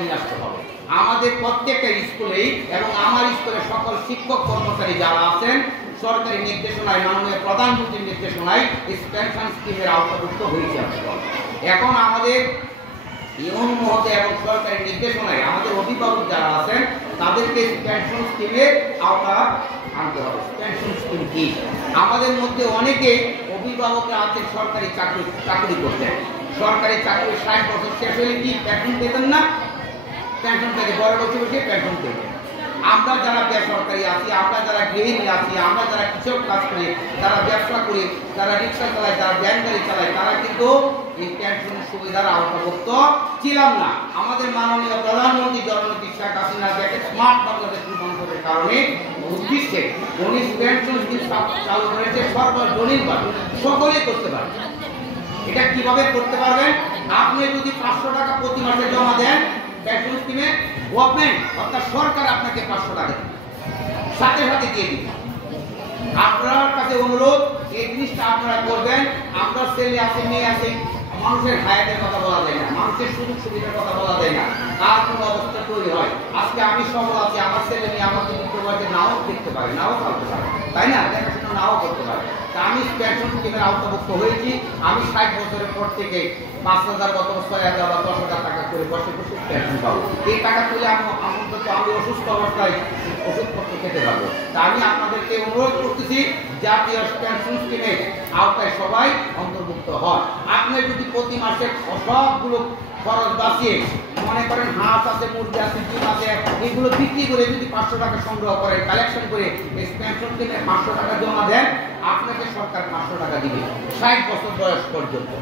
নিয়ে আসতে হবে। আমাদের প্রত্যেকটা স্কুলেই এবং আমার স্কুলের সকল শিক্ষক কর্মচারী যারা আছেন সরকারি নির্দেশনায়, মাননীয় প্রধানমন্ত্রীর নির্দেশনায় পেনশন স্কিমের আওতাভুক্ত হয়েছে। এখন আমাদের ইউন মহোদয় এবং সরকারি নির্দেশনায় আমাদের অভিভাবক যারা আছেন তাদেরকে পেনশন স্কিমের আওতা আনতে হবে। পেনশন স্কিম কি? আমাদের মধ্যে অনেকে অভিভাবকরা আছেন সরকারি চাকরি করতেন, সরকারি চাকরি 60 বছর শেষ হলে কি পেনশন পেতেন না? পেনশন পেতে বড় বসে বসে পেনশন পেতেন। আমরা যারা বেসরকারি আছি, আমরা যারা গৃহিণী আছি, আমরা যারা কৃষক কাজ করি, যারা ব্যবসা করি, যারা রিক্সা চালায়, যারা ব্যাংক গাড়ি চালায়, তারা কিন্তু এই পেনশনের সুবিধার আওতাভুক্ত ছিলাম না। আমাদের মাননীয় প্রধানমন্ত্রী জননেত্রী শেখ হাসিনা দেখে স্মার্ট বাংলাদেশ রূপান্তরের কারণে উদ্দেশ্যে উনি পেনশন স্কিম চালু করেছে সর্বজনীনভাবে, সকলেই করতে পারে। এটা কিভাবে করতে পারবেন? আপনি যদি 500 টাকা প্রতি মাসে জমা দেন পেনশন স্কিমে, গভর্নমেন্ট অর্থাৎ সরকার আপনাকে 500 টাকা সাথে সাথে দিয়ে দিবে। আপনার কাছে অনুরোধ, এই জিনিসটা আপনারা করবেন। আপনার ছেলে আছে, মেয়ে আছে, মানুষের হায়াতের কথা বলা যায় না, মানুষের সুযোগ সুবিধার কথা বলা যায় না, আর কোনো অবস্থা তৈরি হয়। আজকে আমি সফল আছি, আমার ছেলে মেয়ে আমাকে বয়সে নাও দেখতে পারে, নাও চলতে পারে, তাই না? দেখাশোনা নাও করতে পারে। তা আমি পেনশন স্কিমের আওতাভুক্ত হয়েছি। আমি 60 বছরের পর থেকে 5,000 গত 6,000 বা 10,000 টাকা করে বসে বসে পেনশন পাবো। এই টাকা তুলে আমি অসুস্থ অবস্থায় ওষুধপত্র খেতে পারবো। তা আমি আপনাদেরকে অনুরোধ করতেছি জাতীয় পেনশন স্কিমের আওতায় সবাই অন্তর্ভুক্ত হন। আপনি যদি প্রতি মাসে সবগুলো খরচ বাঁচিয়ে, মনে করেন হাঁস আছে, মুরগি আছে, ডিম আছে, এগুলো বিক্রি করে যদি 500 টাকা সংগ্রহ করেন, কালেকশন করে পেনশন স্কিমে 500 টাকা জমা দেন, আপনাকে সরকার 500 টাকা দিবে 60 বছর বয়স পর্যন্ত।